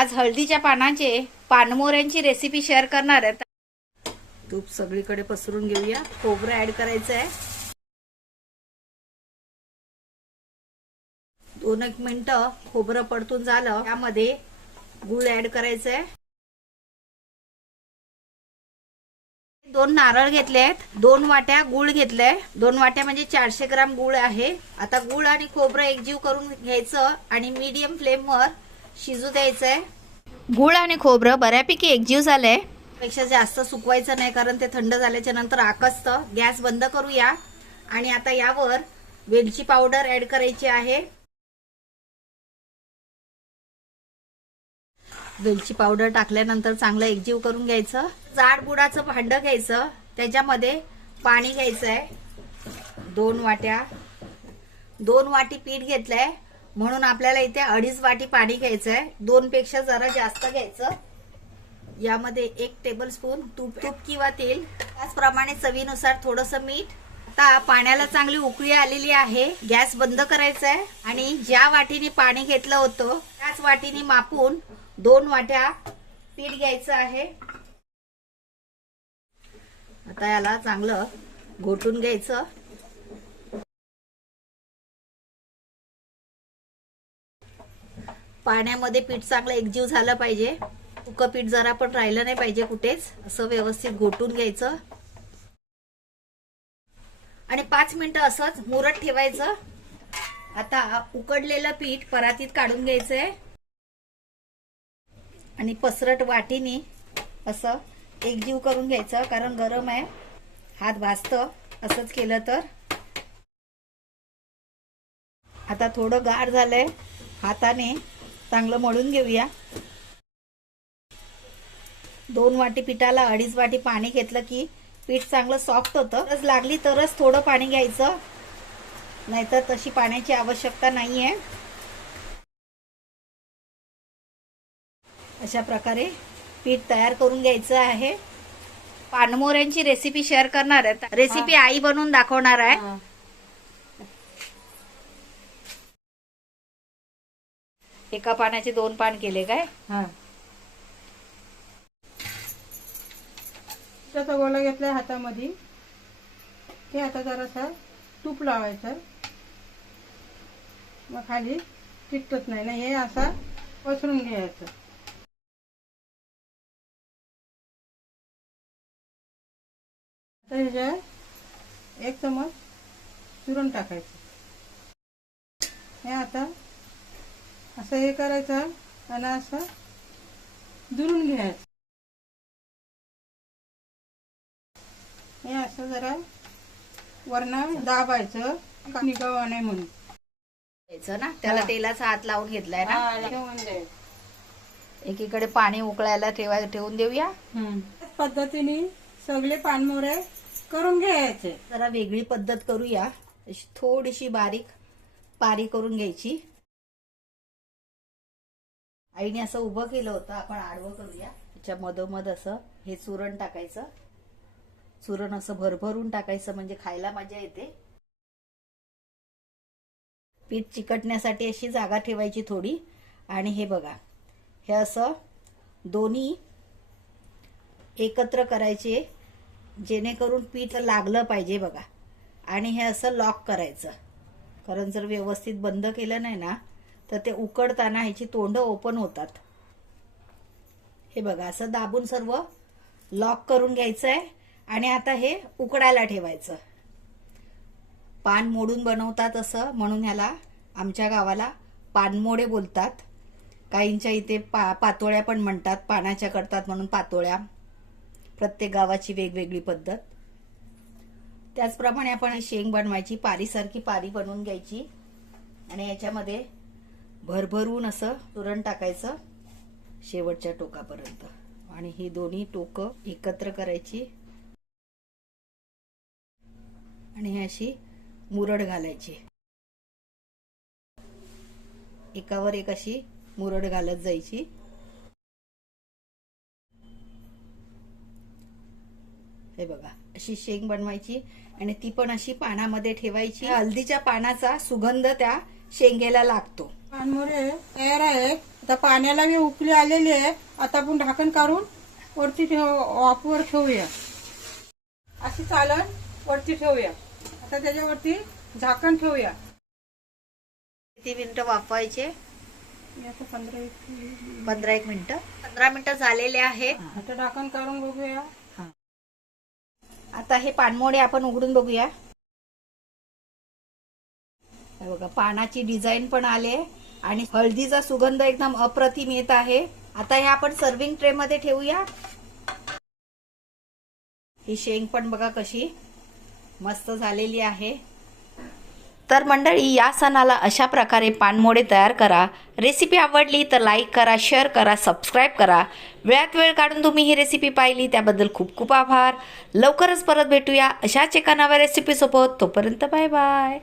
आज हळदीच्या पानाचे पानमोऱ्यांची रेसिपी शेअर करणार आहे। तूप सगळीकडे पसरून घेऊया। खोबरं ऍड करायचं आहे। 2-1 मिनिटं खोबरं परतून झालं, त्यामध्ये गूळ ऍड करायचं आहे। 2 नारळ घेतलेत, 2 वाट्या गूळ घेतलाय। 2 वाट्या म्हणजे 400 ग्राम गूळ आहे। आता गूळ आणि खोबरं एकजीव करून घ्यायचं आणि मीडियम फ्लेमवर शिजू द्यायचंय। गूळ आणि खोबरं बऱ्यापैकी एकजीव झालंय, पेक्षा जास्त सुकवायचं नाही कारण ते थंड झाल्याच्या नंतर आकसतं। गॅस बंद करूया आणि आता यावर वेलची पावडर ऍड करायची आहे। वेलची पावडर टाकल्यानंतर चांगलं एकजीव करून घ्यायचं। जाड बुडाचं भांड घ्यायचं, त्याच्यामध्ये पाणी घ्यायचं आहे। 2 वाट्या, 2 वाटी पीठ घेतलंय म्हणून आपल्याला इथे 2.5 वाटी पाणी घ्यायचंय। 2 पेक्षा जरा जास्त घ्यायचं। यामध्ये 1 टेबलस्पून तूप किंवा तेल, त्याचप्रमाणे चवीनुसार थोडंसं मीठ। आता पाण्याला चांगली उकळी आलेली आहे। गॅस बंद करायचा आहे आणि ज्या वाटीने पाणी घेतलं होतं त्याच वाटीने मापून 2 वाट्या पीठ घ्यायचं आहे। आता याला चांगलं घोटून घ्यायचं। पाण्यामध्ये पीठ चांगलं एकजीव झालं पाहिजे। सुकं पीठ जरा पण राहिलं नाही पाहिजे कुठेच। असं व्यवस्थित घोटून घ्यायचं आणि 5 मिनिटं असंच मुरत ठेवायचं। आता उकडलेलं पीठ परातीत काढून घ्यायचंय आणि पसरट वाटीने असं एकजीव करून घ्यायचं, कारण गरम आहे, हात भाजतं असंच केलं तर। आता थोडं गार झालंय, हाताने चांगलं मळून घेऊया। 2 वाटी पिठाला 2.5 वाटी पाणी घेतलं की पीठ चांगलं सॉफ्ट होतं। गरज लागली तरच थोडं पाणी घ्यायचं, नाहीतर तशी पाण्याची आवश्यकता नाहीये। अशा प्रकारे पीठ तयार करून घ्यायचं आहे। पानमोऱ्यांची रेसिपी शेअर करणार आहे। रेसिपी आई बनवून दाखवणार आहे। एका पानाचे 2 पान केले काय? त्याचा गोळा घेतला हातामध्ये, ते आता जरासा तूप लावायचं, मग खाली चिकटत नाही ना, हे असा पसरून घ्यायचं। आता ह्याच्यात 1 चमच चुरण टाकायचं। हे आता असं हे करायचं आणि असं दुरून घ्यायचं। हे असं जरा वरनं दाबायचं, निघावं नाही म्हणून ना, त्याला तेलाचा हात लावून घेतलाय ना। एकीकडे पाणी उकळायला ठेवून देऊया। पद्धतीने सगळे पानमोरे करून घ्यायचे। जरा वेगळी पद्धत करूया, थोडीशी बारीक पारी करून घ्यायची। आईने असं उभं केलं होतं, आपण आडवं करूया। त्याच्या मधोमध असं हे चूरण टाकायचं। चूरण असं भरभरून टाकायचं म्हणजे खायला मजा येते। पीठ चिकटण्यासाठी अशी जागा ठेवायची थोडी। आणि हे बघा, हे असं दोन्ही एकत्र करायचे जेणेकरून पीठ लागलं पाहिजे बघा। आणि हे असं लॉक करायचं, कारण जर व्यवस्थित बंद केलं नाही ना तर ते उकडताना ह्याची तोंड ओपन होतात। हे बघा, असं दाबून सर्व लॉक करून घ्यायचंय आणि आता हे उकडायला ठेवायचं। पान मोडून बनवतात असं, म्हणून ह्याला आमच्या गावाला पानमोडे बोलतात। काहींच्या इथे पातोळ्या पण म्हणतात, पानाच्या करतात म्हणून पातोळ्या। प्रत्येक गावाची वेगवेगळी पद्धत। त्याचप्रमाणे आपण शेंग बनवायची, पारीसारखी पारी बनवून घ्यायची आणि याच्यामध्ये भरभरून असं चूरण टाकायचं शेवटच्या टोकापर्यंत आणि ही दोन्ही टोकं एकत्र करायची आणि ही अशी मुरड घालायची। एकावर एक अशी मुरड घालत जायची। हे बघा, अशी शेंग बनवायची आणि ती पण अशी पानामध्ये ठेवायची। हळदीच्या पानाचा सुगंध त्या शेंगेला लागतो। पानमोरे तयार आहेत। आता पाण्याला मी उकळी आलेली आहे. आता आपण ढाकण काढून वरती वाफवर ठेवूया. अशी चालन वरती ठेवूया. आता त्याच्यावरती झाकण ठेवूया. किती मिनिटं वाफवायचे? आता 15 15 मिनिटं. 15 मिनिटं झालेले आहेत. आता ढाकण काढून बघूया. आता हे पानमोडे आपण उघडून बघूया. हे बघा, पानाची डिझाईन पण आले आणि हळदीचा सुगंध एकदम अप्रतिम येत आहे. आता हे आपण सर्विंग ट्रे मध्ये ठेवूया. ही शेंग पण बघा कशी मस्त झालेली आहे. तर मंडळी, या सणाला अशा प्रकारे पानमोडे तयार करा. रेसिपी आवडली तर लाईक करा, शेअर करा, सबस्क्राईब करा. वेळात वेळ काढून तुम्ही ही रेसिपी पाहिली त्याबद्दल खूप खूप आभार. लवकरच परत भेटूया अशाच एका नव्या रेसिपीसोबत. तोपर्यंत बाय बाय.